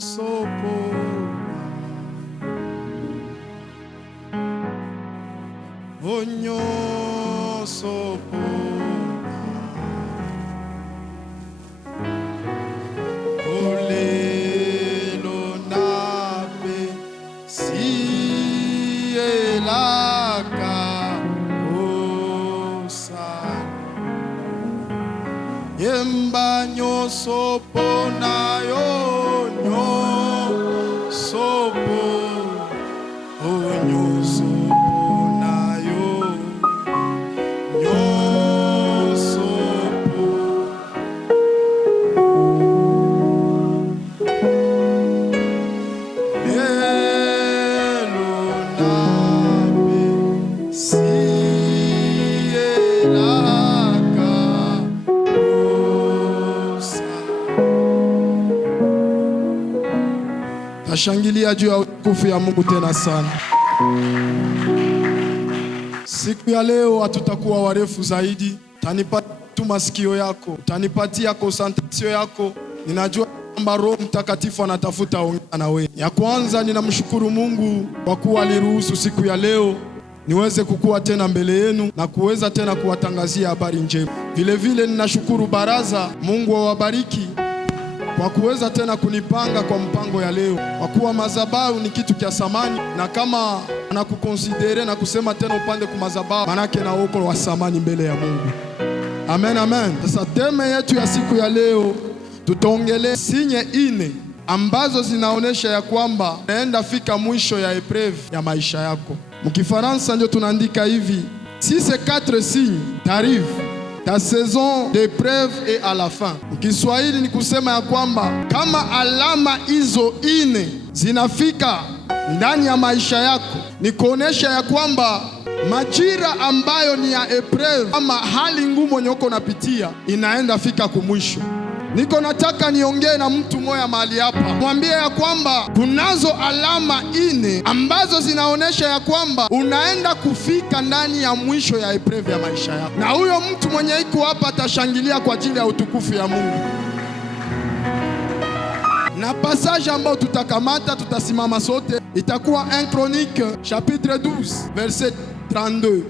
sopona, onyo sopona, olelo nabe sielaka osana, yemba nyoso pona yo sopo onyo sopona yo sopo elo nabe sielaka tashangilia juu ya utukufu ya Mungu tena sana. Siku ya leo hatutakuwa warefu zaidi. Tanipatia tu masikio yako, tanipatia concentration yako. Ninajua kwamba Roho Mtakatifu anatafuta ongea na wewe. Ya kwanza, ninamshukuru Mungu kwa kuwa aliruhusu siku ya leo niweze kukua tena mbele yenu na kuweza tena kuwatangazia habari njema. Vile vile ninashukuru baraza, Mungu awabariki kwa kuweza tena kunipanga kwa mpango ya leo, kwa kuwa madhabahu ni kitu kia samani, na kama anakukonsidere na kusema tena upande kwa madhabahu, manake na uko wa samani mbele ya Mungu. Amen, amen. Sasa teme yetu ya siku ya leo tutaongelea sinye ine ambazo zinaonesha ya kwamba naenda fika mwisho ya epreve ya maisha yako. Mkifaransa ndio tunaandika hivi: si ces 4 signes t'arrivent, ta saison d'épreuve est à la fin. Kiswahili ni kusema ya kwamba kama alama hizo ine zinafika ndani ya maisha yako, ni kuonesha ya kwamba majira ambayo ni ya epreuve ama hali ngumu nyoko unapitia inaenda fika kumwisho. Niko nataka niongee na mtu moya mahali hapa, mwambie ya kwamba kunazo alama ine ambazo zinaonesha ya kwamba unaenda kufika ndani ya mwisho ya epreve ya maisha yako, na huyo mtu mwenye iko hapa atashangilia kwa ajili ya utukufu ya Mungu. Na passage ambao tutakamata, tutasimama sote, itakuwa 1 Chronique chapitre 12 verset 32.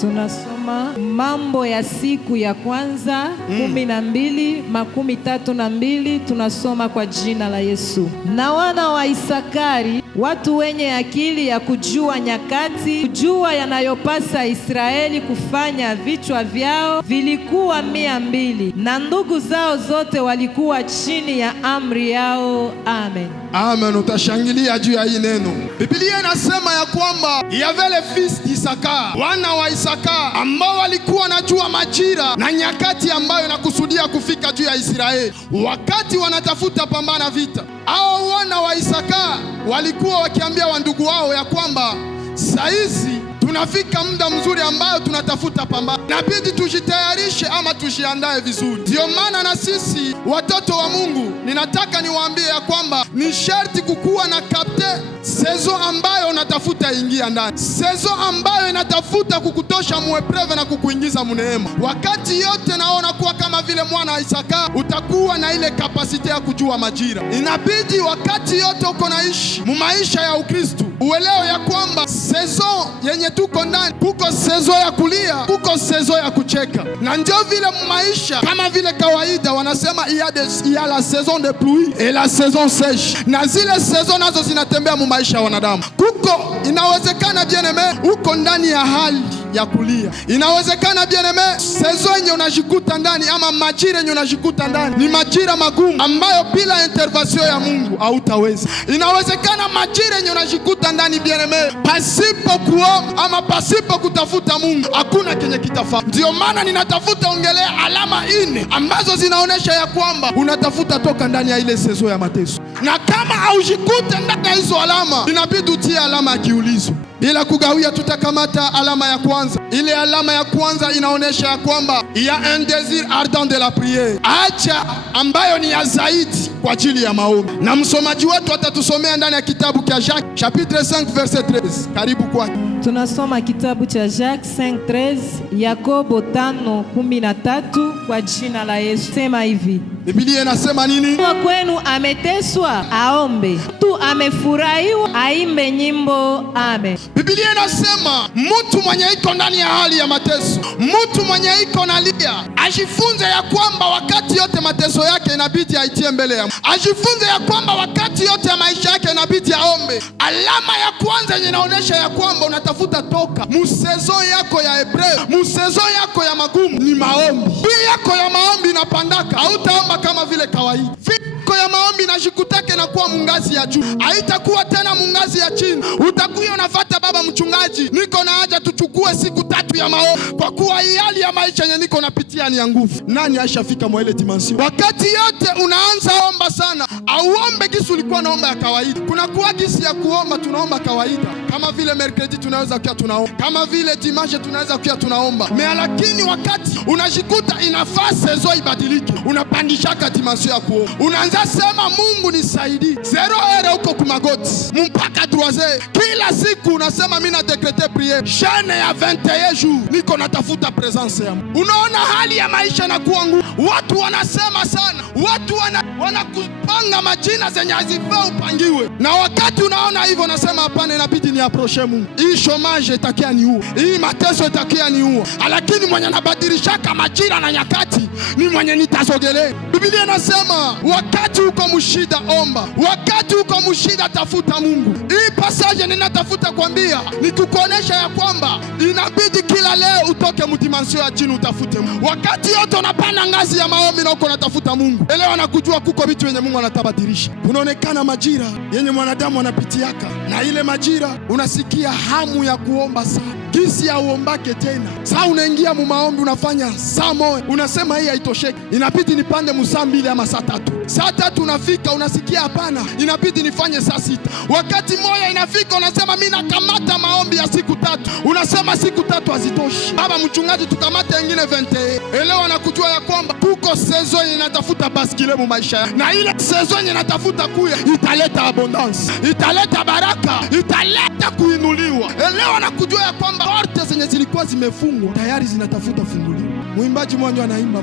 Tunasoma Mambo ya siku ya kwanza 12:32. Tunasoma kwa jina la Yesu. Na wana wa Isakari, watu wenye akili ya kujua nyakati, kujua yanayopasa Israeli kufanya, vichwa vyao vilikuwa 200, na ndugu zao zote walikuwa chini ya amri yao. Amen. Amen. Utashangilia juu ya hii neno. Biblia inasema ya kwamba yavele fils d'Isakar, wana wa Isakar ambao walikuwa najua majira na nyakati ambayo inakusudia kufika juu ya Israeli wakati wanatafuta pambana vita. Hao wana wa Isakar walikuwa wakiambia wandugu wao ya kwamba saizi tunafika muda mzuri ambayo tunatafuta pambana, inabidi tujitayarishe ama tujiandae vizuri. Ndio maana na sisi watoto wa Mungu ninataka niwaambie ya kwamba ni sharti kukuwa na kapte sezo ambayo unatafuta ingia ndani, sezo ambayo inatafuta kukutosha muepreve na kukuingiza muneema. Wakati yote naona kuwa kama vile mwana wa Isaka utakuwa na ile kapasite ya kujua majira. Inabidi wakati yote uko naishi mu maisha ya Ukristo uelewe ya kwamba sezo yenye tuko ndani, kuko sezo ya kulia, kuko sezo ya kucheka. Na ndio vile maisha kama vile kawaida wanasema il y a la saison de pluie et la saison sèche, na zile sezo nazo zinatembea mu maisha ya wanadamu. Kuko inawezekana bien aimé uko ndani ya hali ya kulia, inawezekana bien aimé sezo yenye unajikuta ndani ama majira yenye unajikuta ndani ni majira magumu ambayo bila intervention ya Mungu hautaweza. Inawezekana majira yenye unajikuta ndani bien aimé pasipo kuomba ama pasipo kutafuta Mungu hakuna kenye kitafaa. Ndio maana ninatafuta ongelea alama ine ambazo zinaonesha ya kwamba unatafuta toka ndani ya ile sezo ya mateso, na kama haujikute ndani ya hizo alama inabidi utie alama ya kiulizo. Bila kugawia tutakamata alama ya kwanza. Ile alama ya kwanza inaonesha ya kwamba il y a un désir ardent de la prière, acha ambayo ni ya zaidi kwa ajili ya maombi. Na msomaji wetu atatusomea ndani ya kitabu cha Jacques chapitre 5 verset 13. Karibu kwa Tunasoma kitabu cha Jacques 5:13, Yakobo 5:13 kwa jina la Yesu. Sema hivi. Biblia inasema nini? Kwa kwenu ameteswa aombe, tu amefurahiwa aimbe nyimbo. Amen. Biblia inasema mtu mwenye iko ndani ya hali ya mateso, mtu mwenye iko nalia, ajifunze ya kwamba wakati yote mateso yake inabidi aitie mbele ya Mungu. Ajifunze ya kwamba wakati yote ya maisha yake inabidi aombe. Alama ya kwanza yenye inaonyesha ya kwamba unatafuta toka musezo yako ya Hebreo, musezo yako ya magumu ni maombi. Hii yako ya maombi inapandaka, hautaomba kama vile kawaida. Fiko ya maombi najikutake na kuwa mungazi ya juu, haitakuwa tena mungazi ya chini. Utakuwa unafuata baba mchungaji, niko na haja tuchukue siku 3 ya maombi, kwa kuwa hali ya maisha yenye niko napitia ni ya nguvu. Nani ashafika mwa ile dimension? Wakati yote unaanza omba sana, auombe gisi ulikuwa naomba ya kawaida. Kuna kuwa gisi ya kuomba tunaomba kawaida, kama vile mercredi tunaweza kuwa tunaomba, kama vile dimanche tunaweza kuwa tunaomba. Lakini wakati unajikuta inafaa sezo ibadilike, unapandishaka dimension ya kuomba. Unaanza sema Mungu nisaidie. 0 uko kumagoti mpaka 3 kila siku unasema mimi na decrete prier jeune ya 21 jours niko natafuta presence ya Mungu. Unaona hali ya maisha na kuwa ngumu. Watu wanasema sana, watu wanakupanga majina zenye hazifaa upangiwe, na wakati unaona hivyo unasema hapana, inabidi ni approche Mungu. Hii chômage itakia ni huo, hii mateso itakia ni huo, lakini mwenye anabadilishaka majira na nyakati ni mwenye nitasogelea. Biblia inasema wakati uko mshida omba, wakati uko mshida tafuta Mungu. Hii passage ninatafuta kwambia ni kukuonesha ya kwamba inabidi kila leo utoke mdimansio ya chini utafute Mungu. Wakati yote unapanda ngazi ya maombi na uko unatafuta Mungu, elewa na kujua kuko vitu yenye Mungu anatabadilisha. Kunaonekana majira yenye mwanadamu anapitiaka, na ile majira unasikia hamu ya kuomba sana, kisi ya uombake tena. Saa unaingia mu maombi unafanya saa moja, unasema hii haitosheki, inabidi nipande saa 2 ama saa 3. Saa 3 unafika unasikia hapana, inabidi nifanye saa 6. Wakati moja inafika unasema mimi nakamata maombi ya siku 3, unasema siku 3 hazitoshi, baba mchungaji tukamate wengine 20. Elewa na kujua ya kwamba kuko sezo yenye natafuta baskile mu maisha, na ile sezo yenye natafuta kuya italeta abundance, italeta baraka, italeta kuinuliwa. Elewa na kujua ya kwamba porte zenye zilikuwa zimefungwa tayari zinatafuta funguliwa. Mwimbaji mmoja anaimba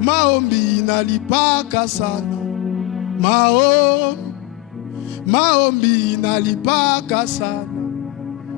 maombi inalipaka sana, maombi inalipaka sana.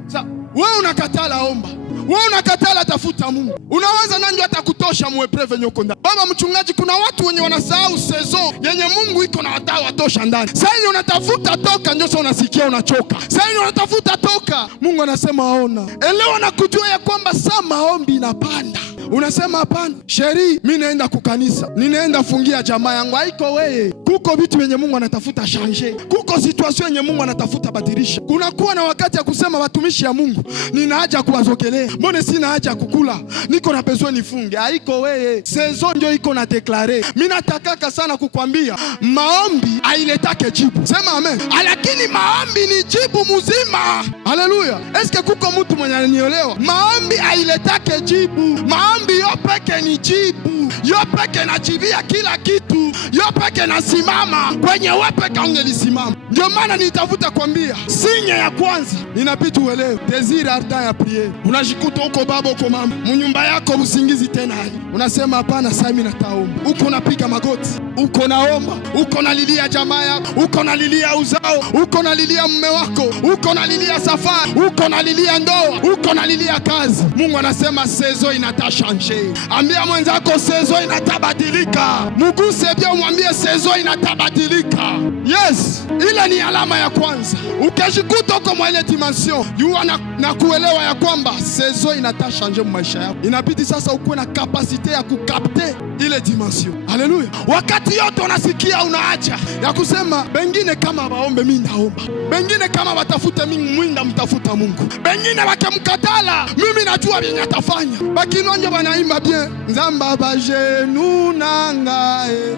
Sasa wewe unakatala omba, wewe unakatala tafuta Mungu, unawaza nani atakutosha mwepreve nyoko ndani. Baba mchungaji, kuna watu wenye wanasahau saison yenye Mungu iko na watawa tosha ndani. Sasa unatafuta toka, ndio unasikia unachoka. Sasa unatafuta toka, Mungu anasema ona. Elewa na kujua ya kwamba saa maombi inapanda, unasema hapana sheri, mimi naenda kukanisa, ninaenda fungia jamaa yangu. Haiko wewe, kuko vitu yenye Mungu anatafuta changer, kuko situation yenye Mungu anatafuta badilisha. Kunakuwa na wakati ya kusema watumishi ya Mungu, nina haja kuwazogelea, mbona sina haja kukula, niko na besoin nifunge. Haiko wewe, saison ndio iko na declare. Mimi natakaka sana kukwambia maombi hailetake jibu, sema amen, lakini maombi ni jibu mzima. Haleluya. Eske kuko mtu mwenye ananielewa? Maombi hailetake jibu, maombi yo peke ni jibu, yo peke na jibia kila kitu, yo peke na simama kwenye wewe peke ungelisimama. Ndio maana nitafuta kwambia sinye ya kwanza inabidi uelewe desire ardent ya prier. Unajikuta uko baba uko mama mnyumba yako usingizi tena hai, unasema hapana, sasa mimi nataomba. Uko unapiga magoti, uko naomba, uko nalilia jamaa yako, uko nalilia uzao, uko nalilia mume wako, uko nalilia safari, uko nalilia ndoa, uko nalilia kazi. Mungu anasema sezo inatashanje. Ambia mwenzako sezo inatabadilika. Muguse pia umwambie sezo inatabadilika. Yes, ile ni alama ya kwanza. Ukijikuta uko mwa ile dimension, jua na kuelewa ya kwamba sezo inatashanje maisha yako. Inabidi sasa ukuwe na kapasite ya kukapte ile dimension. Haleluya. Wakati yote unasikia unaacha ya kusema bengine kama waombe mimi naomba, bengine kama watafute mimi mwinda mtafuta Mungu, bengine wakimkatala mimi najua vyenye atafanya. Bakinonje banaimba bien nzamba bajenu nangae,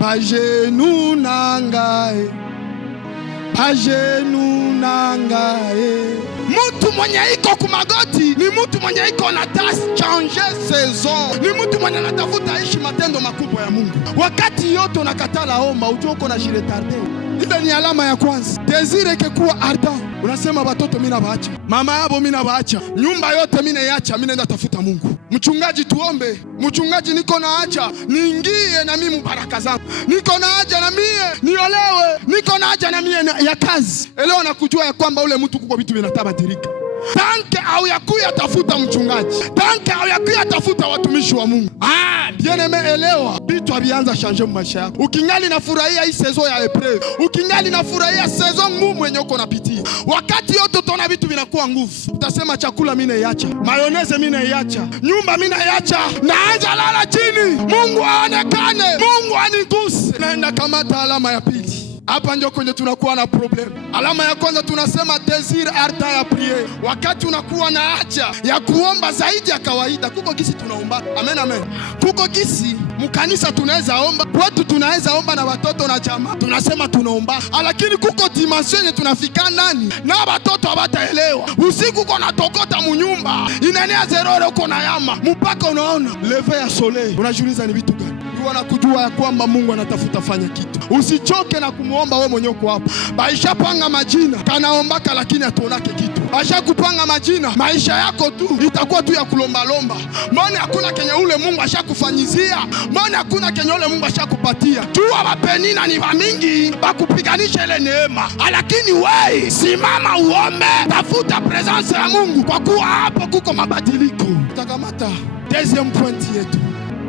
bajenu nangae, bajenu nangae. Mtu mwenye iko kumagoti ni mtu mwenye iko na tas changer saison, ni mtu mwenye anatafuta ishi matendo makubwa ya Mungu. Wakati yote unakatala omba, ujue uko na jiretarde. Ile ni alama ya kwanza. Desire kekuwa ardent, Unasema watoto mimi nabaacha, mama yabo mimi nabaacha, nyumba yote mimi naiacha, mimi naenda tafuta Mungu. Mchungaji, tuombe. Mchungaji, niko naacha niingie na mimi baraka zangu, niko naacha na mie niolewe, niko naacha na mie ya kazi. Elewa na kujua ya kwamba ule mtu kuko vitu vinatabadilika. Tanke au yakuya tafuta mchungaji, tanke au yakuya tafuta watumishi wa Mungu. Bien aime, elewa vitu havianza changer maisha yako. Ukingali nafurahia hii saison ya epreuve, ukingali nafurahia saison ngumu yenye uko napitia, wakati yote utaona vitu vinakuwa nguvu. Utasema chakula mimi naiacha, mayoneze mimi naiacha, nyumba mimi naiacha, naanza lala chini, Mungu aonekane, Mungu aniguse. Naenda kamata alama ya pili. Hapa ndio kwenye tunakuwa na problem. Alama ya kwanza tunasema désir ardent ya prier. Wakati unakuwa na haja ya kuomba zaidi ya kawaida, kuko kisi tunaomba. Amen, amen. Kuko kisi mkanisa tunaweza omba, kwetu tunaweza omba na watoto na jamaa, tunasema tunaomba. Lakini kuko dimension yenye tunafika ndani na watoto hawataelewa. Usiku uko natokota munyumba, inania zerore uko na yama, mpaka unaona leve ya soleil. Unajiuliza ni vitu gani? Kujua ya kwamba Mungu anatafuta fanya kitu. Usichoke na kumuomba wewe mwenyewe uko hapo. Baisha panga majina, kanaombaka lakini atuonake kitu. Baisha kupanga majina, maisha yako tu itakuwa tu ya kulomba lomba. Mbona hakuna kenye ule Mungu ashakufanyizia? Mbona hakuna kenye ule Mungu ashakupatia? Jua wapenina ni wamingi bakupiganisha ile neema. Lakini wewe simama uombe, tafuta presence ya Mungu, kwa kuwa hapo kuko mabadiliko. Tutakamata deuxième point yetu.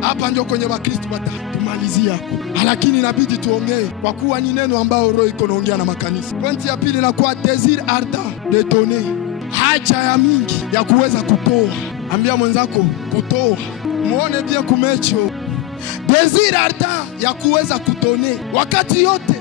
Hapa ndio kwenye Wakristo tumalizia, lakini inabidi tuongee kwa kuwa ni neno ambao Roho iko naongea na makanisa. Pointi ya pili na kwa désir ardent de donner, haja ya mingi ya kuweza kutoa. Ambia mwenzako kutoa, muone bien kumecho. Désir ardent ya kuweza kudone. Wakati yote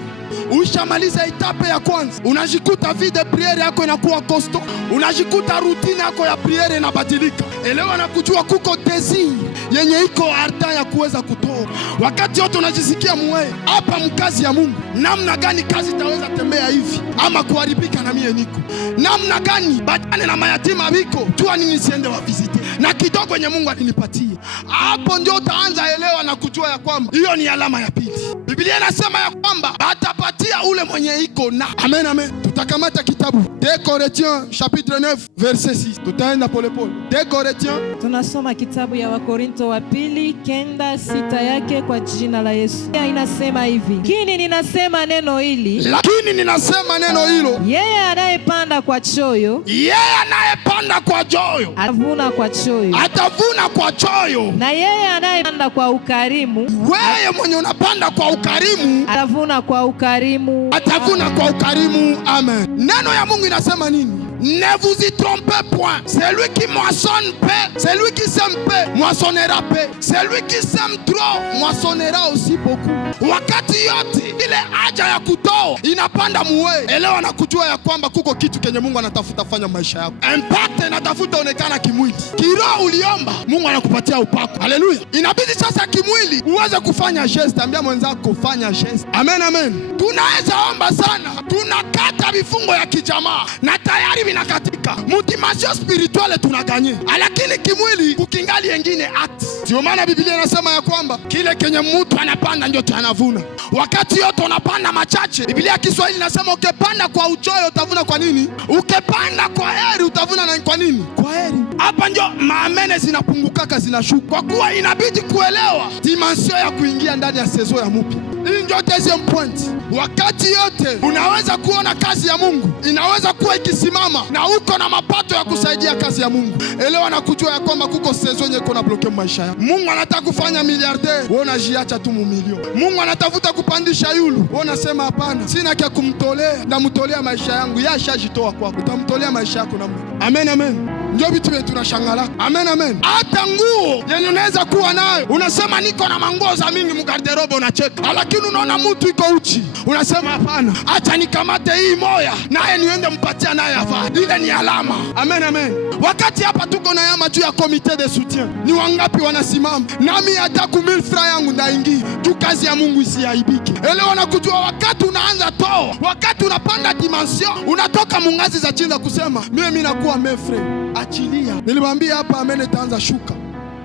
ushamaliza etape ya kwanza, unajikuta vide priere yako inakuwa kosto, unajikuta routine yako ya priere inabadilika. Elewa na kujua kuko désir yenye iko ardent ya kuweza kutoa. Wakati yote unajisikia mwe hapa mkazi ya Mungu, namna gani kazi itaweza tembea hivi ama kuharibika, na mie niko namna gani batane na mayatima biko jua nini siende wa visite na kidogo yenye Mungu alinipatia. Hapo ndio utaanza elewa na kujua ya kwamba hiyo ni alama ya pili. Biblia inasema ya kwamba batapatia ule mwenye iko na. Amen, amen. Tutakamata kitabu 2 Corinthiens chapitre 9 verset 6. Tutaenda pole pole. 2 Corinthiens, tunasoma kitabu ya Wakorinto wa pili 9:6 yake kwa jina la Yesu. Inasema hivi: lakini ninasema neno hili, lakini ninasema neno hilo, yeye anayepanda kwa choyo, yeye anayepanda kwa choyo atavuna kwa choyo, atavuna kwa choyo. Na yeye anayepanda kwa ukarimu, wewe mwenye unapanda kwa ukarimu, atavuna kwa ukarimu, atavuna kwa ukarimu. Amen. Neno ya Mungu inasema nini? Ne vous y trompez point. Celui qui moissonne paix, celui qui sème paix, moissonnera paix. Celui qui sème trop, moissonnera aussi beaucoup. Wakati yote ile haja ya kutoa inapanda muwe. Elewa na kujua ya kwamba kuko kitu kenye Mungu anatafuta fanya maisha yako. Impact inatafuta onekana kimwili. Kiroho uliomba, Mungu anakupatia upako. Haleluya. Inabidi sasa kimwili uweze kufanya geste. Ambia mwenzako fanya geste. Amen, amen. Tunaweza omba sana, tunakata vifungo ya kijamaa na tayari vinakatika. Mdimension spirituale tunaganye, lakini kimwili kukingali yengine act. Ndio maana Biblia inasema ya kwamba kile kenye mtu anapanda ndio anavuna. Wakati yote unapanda machache, Biblia ya Kiswahili inasema ukipanda kwa uchoyo utavuna kwa nini? Ukipanda kwa heri utavuna na kwa nini? Kwa heri. Hapa ndio maamene zinapungukaka zinashuka, kwa kuwa inabidi kuelewa dimension ya kuingia ndani ya saison ya mpya. Hii ndio deuxième point. Wakati yote unaweza kuona kazi ya Mungu inaweza kuwa ikisimama na uko na mapato ya kusaidia kazi ya Mungu. Elewa na kujua ya kwamba kuko saison yenye kuna bloke maisha yako. Mungu anataka kufanya miliardaire, wewe unajiacha tu mumilioni. Mungu anatafuta kupandisha yulu, wewe unasema hapana, sina kia kumtolea, ndamtolea maisha yangu. Yeye ashajitoa kwako, utamtolea maisha yako namna. Amen, amen. Ndio vitu vyetu tunashangaa. Amen, amen. Hata nguo yenye unaweza kuwa nayo, unasema niko na manguo za mingi mgarderobe, unacheka. Lakini unaona mtu iko uchi, unasema hapana, acha nikamate hii moya naye niende mpatia naye afanye. Ile ni alama. Amen, amen. Wakati hapa tuko na yama juu ya comité de soutien, ni wangapi wanasimama? Nami hata 1000 francs yangu ndaingia juu kazi ya Mungu isiaibike. Elewa na kujua wakati unaanza toa, wakati unapanda dimension, unatoka mungazi za chini kusema mimi nakuwa mefre. Achilia. Nilimwambia hapa amen itaanza shuka.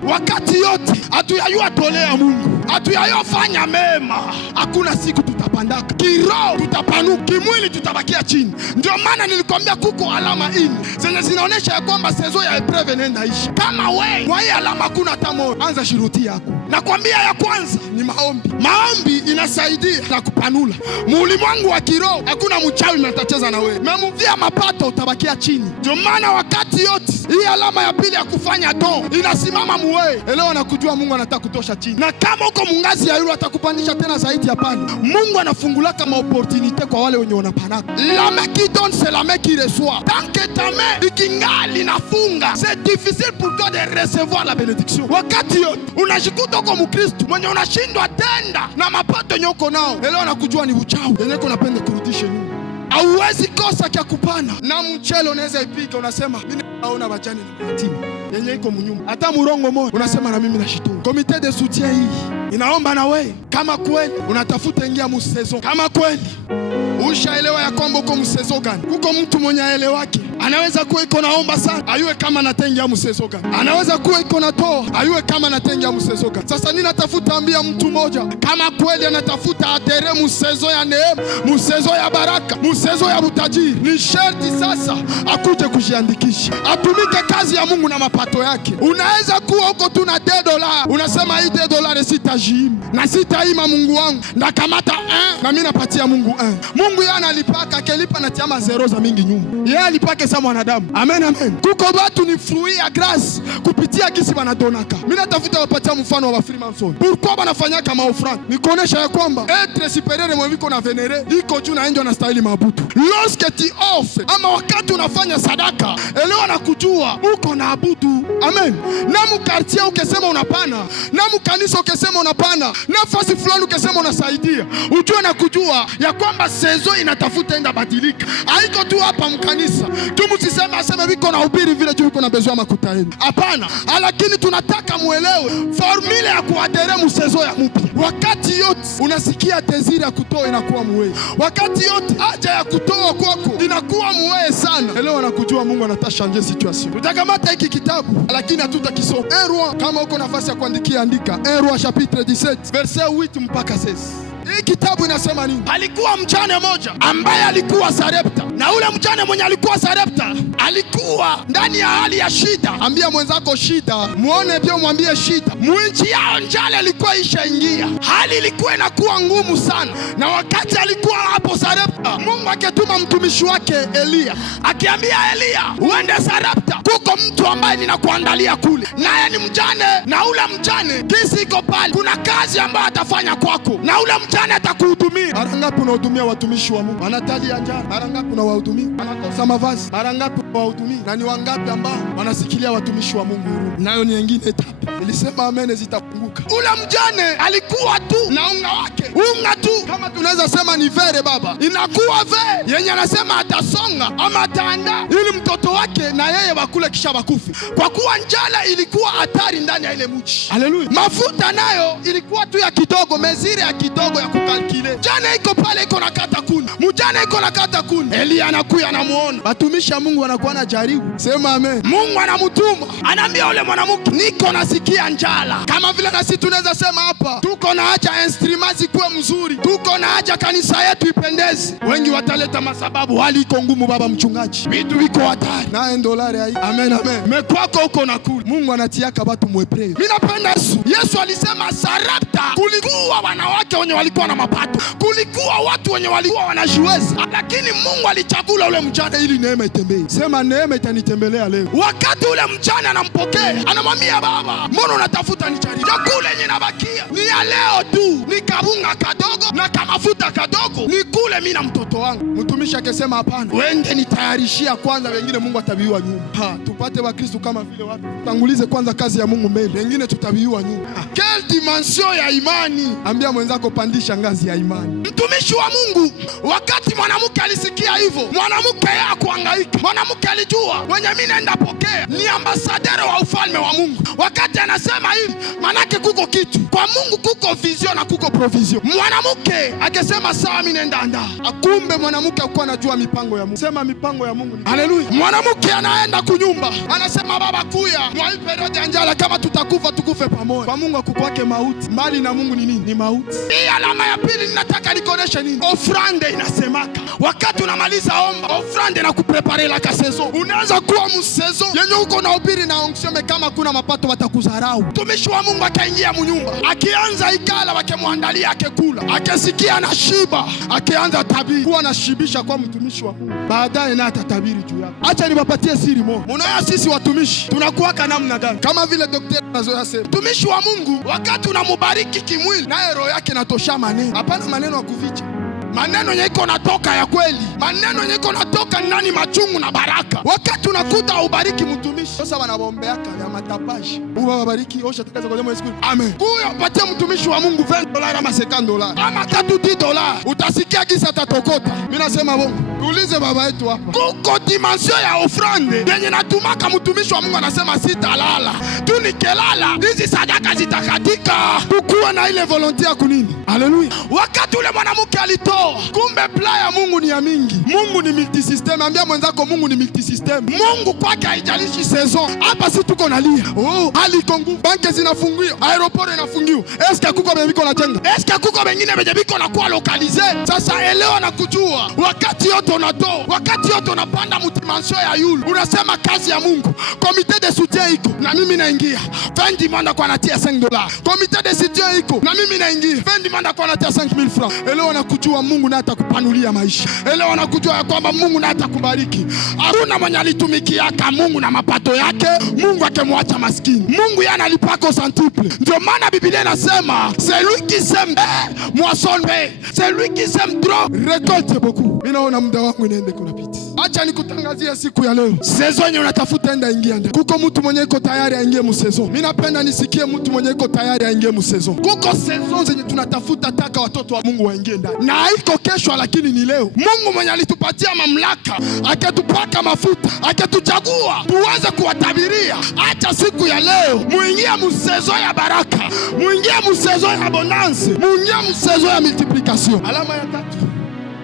Wakati yote hatuyajua tolea Mungu. hatuyayofanya mema, hakuna siku tutapandaka. Kiroho tutapanuka, kimwili tutabakia chini. Ndio maana nilikwambia kuko alama ini zenye zinaonesha ya kwamba sezo ya epreve nenda ishi. Kama wewe kwa hii alama kuna hata moja, anza shiruti yako. Nakwambia ya kwanza ni maombi. Maombi inasaidia na kupanula muulimwangu wa kiroho. Hakuna mchawi mtacheza na wewe, memuvia mapato utabakia chini. Ndio maana wakati yote hii alama ya pili ya kufanya don inasimama muwe. Elewa na kujua Mungu anataka kutosha chini, na kama uko mungazi ya yule atakupandisha tena zaidi ya pale. Mungu anafungulaka maopportunite kwa wale wenye wanapanaka. La main qui donne c'est la main qui reçoit. Tant que ta main ikingali nafunga, c'est difficile pour toi de recevoir la bénédiction. Wakati yote unajikuta uko Mkristo mwenye unashindwa tenda na mapato yenye uko nao. Elewa na kujua ni uchawi yenye uko napenda kurudisha nyuma. Hauwezi kosa kia kupana na mchele unaweza ipika, unasema mimi naona bajani na yatima yenye iko mnyumba, hata murongo moja unasema na mimi nashitoa. Komite de soutien hii inaomba na wewe, kama kweli unatafuta ingia musezo, kama kweli ushaelewa ya kwamba uko msezo gani. Kuko mtu mwenye aelewake, anaweza kuwa iko naomba sana, ayue kama natengia msezo gani. Anaweza kuwa iko natoa, ayue kama natengia msezo gani. Sasa nini natafuta ambia mtu moja, kama kweli anatafuta atere msezo ya neema, msezo ya baraka, msezo ya utajiri, ni sharti sasa akuje kujiandikisha, atumike kazi ya Mungu na mapato yake. Unaweza kuwa uko tu na $10, unasema hii $10 sitajiima na sitaima Mungu wangu, ndakamata 1 na mimi napatia Mungu 1. Mungu yeye analipaka, akilipa na tiama zero za mingi nyuma. Yeye alipake sa mwanadamu. Amen, amen. Kuko watu ni fruit ya grace kupitia kisi banadonaka. Mimi natafuta wapatia mfano wa Freemason. Pourquoi banafanya kama offrande? Ni kuonesha ya kwamba etre superieur mwe viko na venere, iko juu na ndio na stahili mabutu. Lorsque tu offres, ama wakati unafanya sadaka, elewa na kujua uko na abudu. Amen. Na mkartia ukisema unapana, na mkanisa ukisema unapana, nafasi fulani ukisema unasaidia, ujue na kujua ya kwamba sezo inatafuta enda badilika. Haiko tu hapa mkanisa. Tumusisema aseme viko na ubiri vile juu viko na bezoa makuta yenu. Hapana. Lakini tunataka muelewe formule ya kuadere musezo ya mpya. Wakati yote unasikia desire ya kutoa inakuwa muwe. Wakati yote haja ya kutoa kwako inakuwa muwe sana. Elewa na kujua Mungu anataka changer situation. Tutakamata hiki kitabu lakini hatutakisoma. 1 Roi, kama uko nafasi ya kuandikia andika. 1 Roi chapitre 17 verset 8 mpaka 16. Hii kitabu inasema nini? Alikuwa mjane moja ambaye alikuwa Sarepta, na ule mjane mwenye alikuwa Sarepta alikuwa ndani ya hali ya shida. Ambia mwenzako shida, muone pia mwambie shida. Mwinchi yao njale ilikuwa ishaingia, hali ilikuwa inakuwa ngumu sana. Na wakati alikuwa hapo Sarepta, Mungu akatuma mtumishi wake Elia, akiambia Elia, uende Sarepta, kuko mtu ambaye ninakuandalia kule, naye ni mjane. Na ule mjane kisi iko pale, kuna kazi ambayo atafanya kwako, na ule mjane atakuhudumia. Mara ngapi unahudumia watumishi wa Mungu? Anatali ya njana. Mara ngapi unawahudumia? Anakosa mavazi. Mara ngapi unawahudumia? Na ni wangapi ambao wanasikilia watumishi wa Mungu huruma? Nayo ni nyingine etape. Nilisema amen zitapunguka. Ule mjane alikuwa tu na unga wake. Unga tu. Kama tunaweza sema ni vere baba. Inakuwa vere yenye anasema atasonga ama ataandaa ili mtoto wake na yeye wakule kisha wakufe. Kwa kuwa njala ilikuwa hatari ndani ya ile mji. Haleluya. Mafuta nayo ilikuwa tu ya kidogo, mezire ya kidogo ya kukalkile. Jana iko pale iko nakata kuni. Mjane iko nakata kuni. Elia anakuya anamuona. Watumishi wa Mungu wanakuwa na jaribu. Sema amen. Mungu anamtuma. Anaambia ule mwanamke, niko nasikia njala. Kama vile na sisi tunaweza sema hapa, tuko na haja instruments kuwe mzuri. Tuko na haja kanisa yetu ipendeze. Wengi wataleta masababu, hali iko ngumu baba mchungaji. Vitu viko hatari. Na $1 hai. Amen, amen. Mekwako uko na kula. Mungu anatiaka watu mwepre. Mimi napenda Yesu. Yesu alisema Sarepta kulikuwa wanawake wenye walikuwa na mapato. Kulikuwa watu wenye walikuwa wanajiweza. Lakini Mungu alichagula ule mjane ili neema itembee. Sema neema itanitembelea leo. Wakati ule mjane anampokea, anamwambia baba, mbona unatafuta nicharie? Chakula yenye nabakia ni ya leo tu. Ni kabunga kadogo na kamafuta kadogo. Ni kule mimi na mtoto wangu. Mtumishi akasema hapana. Wende nitayarishia kwanza, wengine Mungu atabiwa nyuma. Tupate Wakristo kama vile watu. Tangulize kwanza kazi ya Mungu mbele. Wengine tutabiwa nyuma. Quelle dimension ya imani. Ambia mwenzako pandisha ngazi ya imani. Mtumishi wa Mungu wakati mwanamke alisikia hivyo, mwanamke yeye akuhangaika. Mwanamke alijua wenye mimi naenda pokea ni ambasadere wa ufalme wa Mungu. Wakati anasema hivi, manake kuko kitu kwa Mungu, kuko vision na kuko provision. Mwanamke akisema sawa, mimi naenda andaa, akumbe mwanamke alikuwa anajua mipango ya Mungu. Sema mipango ya Mungu ni haleluya. Mwanamke anaenda kunyumba, anasema baba kuya mwai periode ya njala, kama tutakufa tukufe pamoja. Kwa Mungu akukwake mauti, mbali na Mungu ni nini? Ni mauti. Hii alama ya pili ninataka nikuoneshe nini? Ofrande inasemaka wakati unamaliza omba, ofrande na kuprepare la kasezo. Unaanza kuwa msezo yenye uko na ubiri na onkseme, kama kuna mapato watakudharau. Mtumishi wa Mungu akaingia mnyumba, akianza ikala wakemwandalia akekula, akisikia na shiba, akianza tabiri. Kuwa nashibisha kwa mtumishi wa Mungu, baadaye na atatabiri juu yako. Acha niwapatie siri moja. Unaona sisi watumishi tunakuwa namna gani? Kama vile daktari anazoea sema, mtumishi wa Mungu wakati unamubariki kimwili, naye roho yake natosha maneno. Hapana maneno ya kuficha, maneno yenye iko natoka ya kweli, maneno yenye iko natoka ndani machungu na baraka. Wakati unakuta ubariki mtumishi, sasa wanaombeaka ya matapashi, uwabariki osha takaza kwa Yesu. Amen. Kuyo patia mtumishi wa Mungu $20 ama $50 ama $30, utasikia kisa tatokota. Mimi nasema bongo, tuulize baba yetu hapa. Kuko dimension ya ofrande yenye natumaka mtumishi wa Mungu anasema sitalala. Tu nikelala hizi sadaka zitakatika. Kukuwa na ile volontia kunini? Haleluya. Wakati ule mwanamke alitoa, kumbe plan ya Mungu ni ya mingi. Mungu ni multisystem. Ambia mwenzako Mungu ni multisystem. Mungu kwake haijalishi saison. Hapa si tuko nalia. Hali iko nguvu. Banki zinafungiwa, aeroport inafungiwa. Eske kuko bebiko na jenga? Eske kuko bengine bejebiko na kuwa lokalize? Sasa elewa na kujua, wakati yote unatoa, wakati yote unapanda mutimansio ya yulu, unasema kazi ya Mungu. Komite de soutien iko na mimi naingia. Fendi manda kwa natia $5. Komite de soutien iko na mimi naingia. Fendi manda kwa natia 5000 francs. Elewa na kujua Mungu na atakupanulia maisha. Elewa na kujua ya kwamba Mungu na atakubariki. Hakuna mwenye alitumikiaka Mungu na mapato yake Mungu akemwacha maskini. Mungu yeye analipako centuple. Ndio maana Biblia inasema celui qui sème moissonne, celui qui sème trop récolte beaucoup. Mimi naona muda wangu inaende kunapita. Acha nikutangazia siku ya leo, saison yenye unatafuta enda ingia ndani. Kuko mtu mwenye iko tayari aingie mu saison. Mimi napenda nisikie mtu mwenye iko tayari aingie mu saison. Kuko saison zenye tunatafuta taka watoto wa Mungu waingie ndani. Na haiko kesho, lakini ni leo. Mungu mwenye alitupatia mamlaka, akatupaka mafuta, akatuchagua tuweze kuwatabiria. Acha siku ya leo muingie mu saison ya baraka, muingie mu saison ya abondance, muingie mu saison ya multiplication. Alama ya tatu.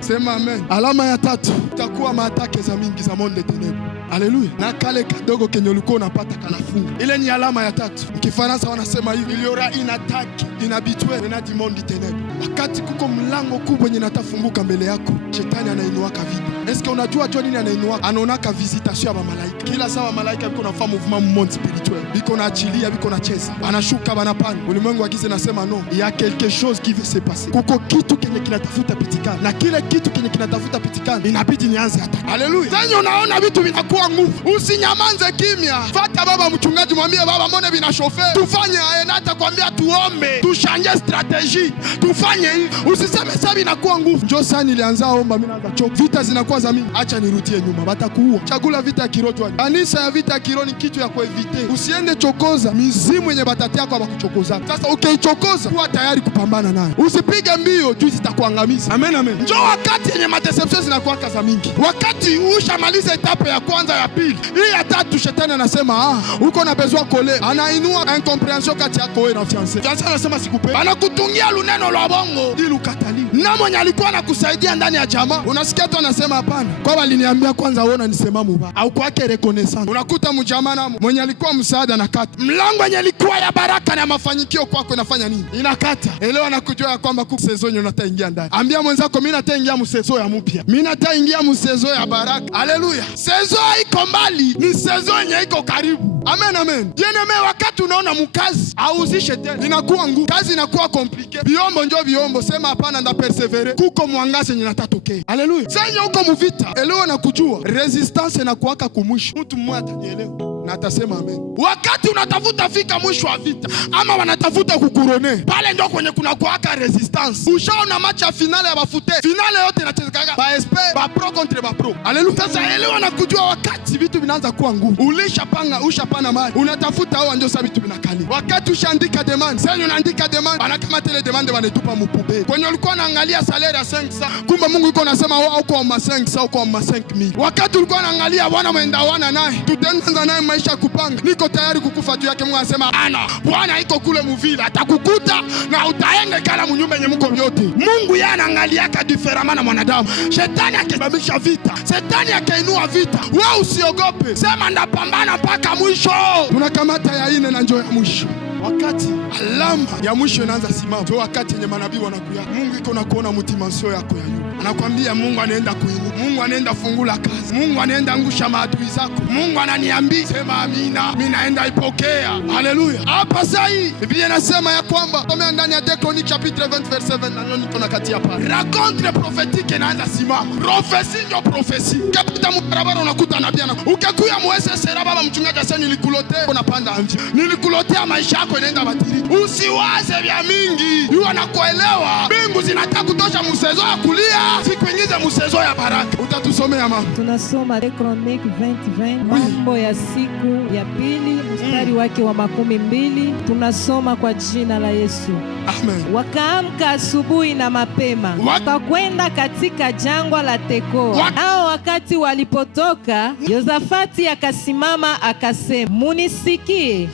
Sema amen. Alama ya tatu, utakuwa maatake za mingi za monde ténèbres. Haleluya. Na kale kadogo kenye ulikuwa unapata kanafunga. Ile ni alama ya tatu. Kifaransa wanasema hivi, il y aura une attaque inhabituelle venant du monde ténèbres. Wakati kuko mlango kubwa yenye natafunguka mbele yako, shetani anainuaka vita. Eske unajua jo nini anainuaka? Anaonaka visitation ya malaika. Kila saa malaika biko nafanya mouvement mu monde spirituel. Biko na achilia, biko na cheza. Anashuka banapanda. Ulimwengu agize nasema no. Il y a quelque chose qui veut se passer. Kuko kitu kenye kinatafuta pitikana. Na kile kitu kenye kinatafuta pitikana inabidi nianze hata. Haleluya. Sasa unaona vitu vinakuwa nguvu. Usinyamanze kimya. Fata baba mchungaji, mwambie baba mbona vinashofe. Tufanye na atakwambia tuombe, tushanje strategy, tufanye hivi. Usiseme sasa inakuwa nguvu. Njoo sana nilianza omba mimi naanza choka. Vita zinakuwa za mingi. Acha nirudie nyuma. Batakuua. Chagula vita ya kiroho tu. Kanisa ya vita ya kiroho ni kitu ya kuevite. Usiende chokoza mizimu yenye batati yako abakuchokoza. Sasa ukiichokoza kuwa tayari kupambana nayo. Usipige mbio juu zitakuangamiza. Amen amen. Njoo wakati yenye madeception zinakuwa za mingi. Wakati ushamaliza etape ya kwanza ya pili, hii ya tatu shetani anasema uko na besoin kole. Anainua incomprehension kati yako wewe na fiancé. Fiancé anasema sikupe. Anakutungia luneno la bongo ili ukatali. Na mwenye alikuwa anakusaidia ndani ya jamaa, unasikia tu anasema hapana. Kwa waliniambia kwanza uona nisema muba. Au kwake reconnaissance. Unakuta mjamaa na mwenye alikuwa msaada na kata. Mlango yenye ilikuwa ya baraka na mafanikio kwako inafanya nini? Inakata. Elewa na kujua kwamba ku saison unataingia ndani. Ambia mwenzako mimi nataingia mu saison ya mpya. Mimi nataingia mu saison ya baraka. Haleluya. Saison iko mbali, ni saison yenye iko karibu. Amen amen. Dieneme, wakati unaona mkazi auzishe tena inakuwa ngumu, kazi inakuwa complicated. Biombo njoo biombo, sema hapana nda persevere. Kuko mwangaza yenye natatokea. Haleluya. Sasa uko mvita, elewa na kujua resistance inakuwaka kumwisho. Mtu mmoja atanielewa. na atasema amen. Wakati unatafuta fika mwisho wa vita, ama wanatafuta kukurone, pale ndio kwenye kuna kuaka resistance. Ushaona match ya finale ya bafute, finale yote inachezekaga ba SP ba pro contre ba pro. Haleluya. Sasa elewa na kujua wakati vitu vinaanza kuwa ngumu. Ulishapanga, ushapana mali, unatafuta hao ndio sababu vitu vinakali. Wakati ushaandika demand, sasa unaandika demand, anakama tele demand wanatupa mpube. Kwenye ulikuwa unaangalia salary ya 500, kumbe Mungu yuko anasema wao uko ma 500, uko ma 5000. Wakati ulikuwa unaangalia bwana mwenda wana naye, tutaanza naye maisha kupanga, niko tayari kukufa juu yake. Mungu anasema ana bwana iko kule muvila, atakukuta na utaenda kala mnyumba yenye mko yote. Mungu yeye anaangalia ka different na mwanadamu. Shetani akibamisha vita, shetani akainua vita, wewe usiogope, sema ndapambana mpaka mwisho. Tunakamata ya ine na njoo ya mwisho. Wakati alama ya mwisho inaanza simama, ndio wakati yenye manabii wanakuja. Mungu iko na kuona mtimansio yako ya yule. Anakuambia Mungu anaenda kuinua, Mungu anaenda fungula kazi, Mungu anaenda angusha maadui zako. Mungu ananiambia sema amina, mimi naenda ipokea. Haleluya. Hapa sasa hii Biblia inasema ya kwamba kama ndani ya Deuteronomy chapitre 20 verset 7 na nini kuna kati hapa. Raconte prophétique inaanza simama. Prophecy ndio prophecy. Kapita mbarabara unakuta nabii ana. Ukikuya muweze sera baba mchungaji sasa nilikulotea unapanda anje. Nilikulotea maisha yako inaenda batili. Usiwaze vya mingi. Yeye anakuelewa. Mbingu zinataka kutosha msezo ya kulia. Sikuingiza msezo ya baraka. Utatusomea mama. Tunasoma Deuteronomy 20:20, Mambo ya siku ya pili mstari wake wa 12. Tunasoma kwa jina la Yesu. Amen. Wakaamka asubuhi na mapema, wakakwenda katika jangwa la Tekoa. Nao wakati walipotoka, Yozafati akasimama akasema, munisikie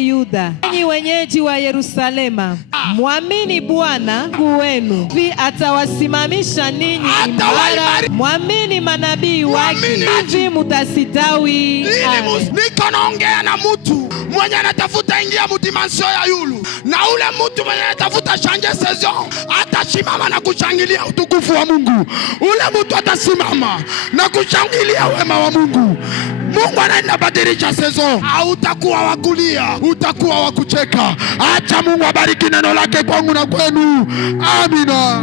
Yuda, ninyi wenyeji wa Yerusalema, mwamini Bwana Mungu wenu, hivi atawasimamisha ninyi imara, mwamini manabii wake, hivi mutasitawi. Niko naongea na mtu mwenye anatafuta ingia mdimansio ya yulu, na ule mtu mwenye anatafuta change saison atasimama na kushangilia utukufu wa Mungu. Ule mtu atasimama na kushangilia wema wa Mungu. Mungu anaenda badilisha saison. Hautakuwa wakulia, utakuwa wakucheka. Acha Mungu abariki neno lake kwangu na kwenu. Amina.